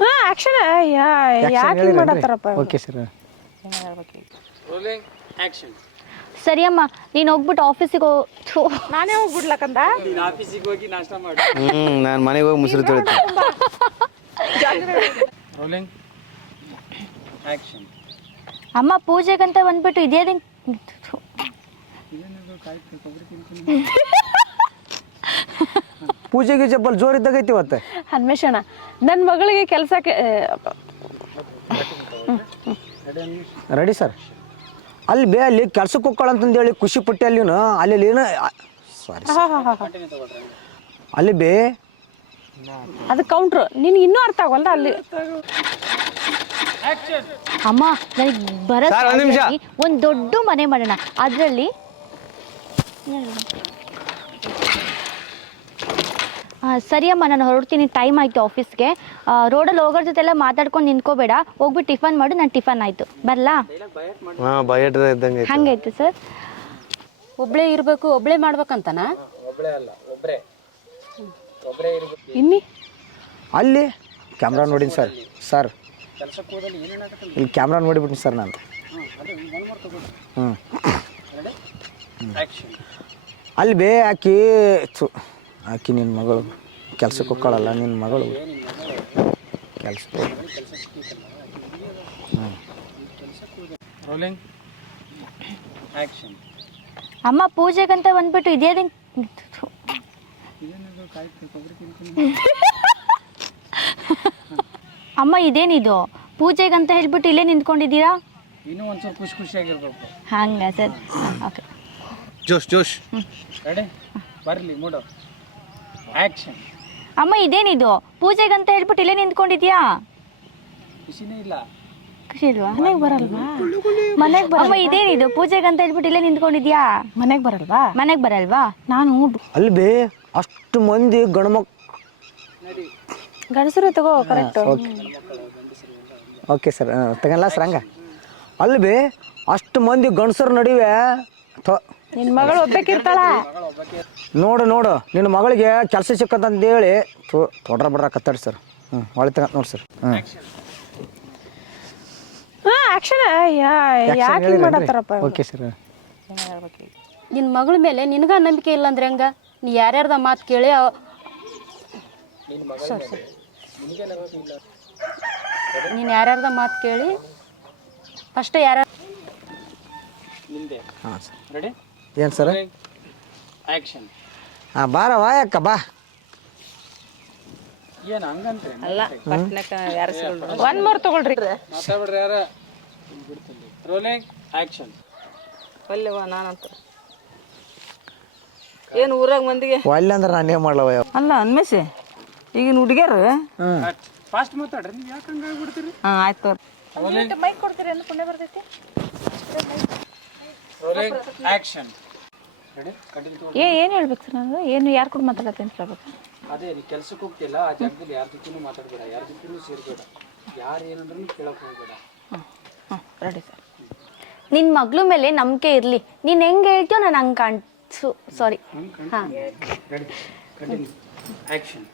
ಹಾ ಆಕ್ಷನ್ ಯಾಕೆ ಹಿಂಗ್ ಮಾಡತ್ತಾರಪ್ಪ ಓಕೆ ಸರ್. ರೋಲಿಂಗ್ ಆಕ್ಷನ್ ಸರಿ ಅಮ್ಮ ನೀನು ಹೋಗ್ಬಿಟ್ಟು ಆಫೀಸಿಗೆ ಹೋ ಥು. ನಾನೇ ಹೋಗ್ಬಿಡ್ಲಕ್ಕಂದ ನೀನು ಆಫೀಸಿಗೆ ಹೋಗಿ ನಾಷ್ಟ ಮಾಡು. ಹ್ಞೂ ನಾನು ಮನೆಗೆ ಹೋಗಿ ಮುಸುರು ತೊಳಿತೀನಿ. ರೋಲಿಂಗ್ ಆಕ್ಷನ್ ಅಮ್ಮ ಪೂಜೆಗಂತ ಬಂದ್ಬಿಟ್ಟು ಇದೇದಿ ಪೂಜೆ ಗೀಜೆ ಬಲ್ ಇದ್ದಾಗ ಐತಿ ಇವತ್ತು ನನ್ನ ಮಗಳಿಗೆ ಕೆಲಸ ರೆಡಿ ಸರ್. ಅಲ್ಲಿ ಬೇ ಅಲ್ಲಿ ಕೆಲ್ಸಕ್ಕೆ ಹೋಗ್ಕೊಳ್ಳಂತಂದು ಹೇಳಿ ಖುಷಿ ಪಟ್ಟಿ ಅಲ್ಲಿ ಅಲ್ಲಿ ಏನು ಸಾರಿ ಅಲ್ಲಿ ಬೇ ಅದು ಕೌಂಟ್ರು ನಿನ್ಗೆ ಇನ್ನೂ ಅರ್ಥ ಆಗಲ್ಲ ಅಲ್ಲಿ? ಅಮ್ಮ ನನಗೆ ಬರೋ ಸರ್, ಒಂದ್ ನಿಮಿಷ. ಒಂದು ದೊಡ್ಡ ಮನೆ ಮಾಡೋಣ. ಅದರಲ್ಲಿ ಸರಿ ಅಮ್ಮ ನಾನು ಹೊರಡ್ತೀನಿ. ಟೈಮ್ ಆಯಿತು ಆಫೀಸ್ಗೆ ರೋಡಲ್ಲಿ ಹೋಗೋರ ಜೊತೆ ಎಲ್ಲ ಮಾತಾಡ್ಕೊಂಡು ನಿಂತ್ಕೋಬೇಡ. ಹೋಗ್ಬಿಟ್ಟು ಟಿಫನ್ ಮಾಡು ನಾನು ಟಿಫನ್ ಆಯಿತು. ಬರಲಾ? ಹಾಂ ಇದ್ದಂಗೆ ಸರ್. ಒಬ್ಳೆ ಇರಬೇಕು ಒಬ್ಳೆ ಮಾಡ್ಬೇಕಂತನಾ? ಇನ್ನಿ? ಅಲ್ಲಿ ಕ್ಯಾಮ್ರಾ ನೋಡಿನಿ ಸರ್. ಸರ್ ಇಲ್ಲಿ ಕ್ಯಾಮ್ರಾ ನೋಡಿಬಿಟ್ಟಿನಿ ಸರ್ ನಾನು. ಹ್ಞೂ ರೆಡಿ ಆಕ್ಷನ್ ಅಲ್ಲಿ ಬೇ ಆಕಿ ಹಾಕಿ ಆಕಿ ನಿನ್ನ ಮಗಳು. ಕೆಲ್ಸಕ್ಕೆ ಹೋಗ್ಕೊಳ್ಳಲ್ಲ ನಿನ್ನ ಮಗಳು. ಕೆಲಸ ರೋಲಿಂಗ್ ಆಕ್ಷನ್ ಅಮ್ಮ ಪೂಜೆಗಂತ ಬಂದ್ಬಿಟ್ಟು ಇದೇ ಅಮ್ಮ ಇದೇನಿದು? ಪೂಜೆಗಂತ ಹೇಳ್ಬಿಟ್ಟು ಇಲ್ಲೇ ನಿಂತ್ಕೊಂಡಿದ್ದೀರಾ? ಇನ್ನೂ ಒಂದ್ಸಲ ಖುಷಿ ಖುಷಿಯಾಗಿರ್ಬೇಕು. ಹಂಗ ಸರ್. ಓಕೆ ಜೋಶ್ ಜೋಶ್. ರೆಡಿ ಬರಲಿ ಮೂಡು. ಆಕ್ಷನ್ ಅಮ್ಮ ಇದೇನಿದು? ಪೂಜೆಗಂತ ಹೇಳ್ಬಿಟ್ಟು ಇಲ್ಲೇ ನಿಂತ್ಕೊಂಡಿದ್ಯಾ? ಖುಷಿನೇ ಇಲ್ಲ. ಖುಷಿ ಇಲ್ವಾ? ಮನೆಗೆ ಬರಲ್ವಾ? ಮನೆಗೆ ಅಮ್ಮ ಇದೇನಿದು? ಪೂಜೆಗಂತ ಹೇಳ್ಬಿಟ್ಟು ಇಲ್ಲೇ ನಿಂತ್ಕೊಂಡಿದ್ಯಾ? ಮನೆಗೆ ಬರಲ್ವಾ? ಮನೆಗೆ ಬರಲ್ವಾ? ನಾನು ಅಲ್ಲಿ ಬೇ ಅಷ್ಟು ಮಂದಿ ಗಣಮಕ್ ಗಂಡಸರು ತಗೋ ಕರೆಕ್ಟ್ ಓಕೆ. ಓಕೆ ಸರ್ ತಗಲ್ಲ ಸರ್ ಹಂಗ? ಅಲ್ಲಿ ಬೇ ಅಷ್ಟು ಮಂದಿ ಗಂಡಸರ ನಡುವೆ ಥೋ ನಿನ್ನ ಮಗಳು ಒಬ್ಬಾಕಿರ್ತಾಳ? ನೋಡು ನೋಡು. ನಿನ್ನ ಮಗಳಿಗೆ ಕೆಲಸ ಸಿಕ್ಕಂತಂದೇಳಿ ತೊಡ್ರ ಬಡ್ರ ಕತ್ತಾಡಿ ಸರ್. ಹ್ಞೂ ಒಳ್ಳೆ ತಗ ನೋಡಿ ಸರ್. ಹ್ಞೂ ಹಾ ಆಕ್ಷನ್ ಯಾಕೆ ಹಿಂಗ್ ಮಾಡತ್ತಾರಪ್ಪ? Okay sir. ನಿನ್ನ ಮಗಳ ಮೇಲೆ ನಿನಗ ನಂಬಿಕೆ ಇಲ್ಲ ಅಂದ್ರೆ ಹೆಂಗ? ನೀ ಯಾರ್ಯಾರ್ದ ಮಾತು ಕೇಳಿ ಅವ್- sorry, sorry. ನೀನ್ ಯಾರ್ಯಾರ್ದ ಮಾತು ಕೇಳಿ? ಫಸ್ಟ್ ಯಾರ ಹಾಂ ಸರ್. ರೆಡಿ ಏನು ಸರ್? ಆಕ್ಷನ್ ಹಾಂ ಬಾರ ಯಾಕ ಬಾ. ಏನು ಹಂಗಂತ್ರಿ? ಒನ್ ಮೋರ್ ತಗೊಳ್ರಿ. ಮಾತಾಡ್ರಿ ಯಾರ? ರೋಲಿಂಗ್ ಆಕ್ಷನ್ ಅಲ್ಲವ ನಾನಂತ ಏನು ಊರಾಗ ಮಂದಿಗೆ? ಒಲ್ಲೆ ಅಂದ್ರೆ ನಾನು ಏನು ಮಾಡ್ಲವ ಅಲ್ಲ ಅನ್ಮೇಸಿ ಈಗಿನ ಹುಡುಗಿಯರು? ಫಾಸ್ಟ್ ಮಾತಾಡ್ರಿ ನೀವು ಯಾಕೆ ಹಂಗಾಗ್ಬಿಡ್ತೀರಿ ಹಾಂ ಆಯ್ತು ಮೈಕ್ ಕೊಡ್ತೀರಿ ಅಂದ್ರೆ ಪುಣ್ಯ ಬರ್ತೈತಿ? ಆಕ್ಷನ್ ಏ ಏನು ಹೇಳ್ಬೇಕು ಸರ್ ನಾನು ಏನು ಯಾರು ಕೂಡ ಮಾತಾಡತ್ತೆ ಅಂತ ಹೇಳ್ಬೇಕು. ಅದೇ ನೀ ಕೆಲ್ಸಕ್ಕೆ ಹೋಗ್ತಿಲ್ಲ ಆ ಜಾಗದಲ್ಲಿ ಯಾರ ಜೊತೆನೂ ಮಾತಾಡಬೇಡ ಯಾರ ಜೊತೆನೂ ಸೇರ್ಬೇಡ. ಯಾರು ಏನಂದ್ರೂ ಕೇಳಕ್ ಹೋಗ್ಬೇಡ. ಹ್ಞೂ ರೆಡಿ ಸರ್. ನಿನ್ನ ಮಗಳ ಮೇಲೆ ನಂಬಿಕೆ ಇರಲಿ. ನೀನು ಹೆಂಗೆ ಹೇಳ್ತೀಯೋ ನಾನು ಹಂಗೆ ಕಾಣಿಸು ಸಾರಿ ಹಾಂ. ಆಕ್ಷನ್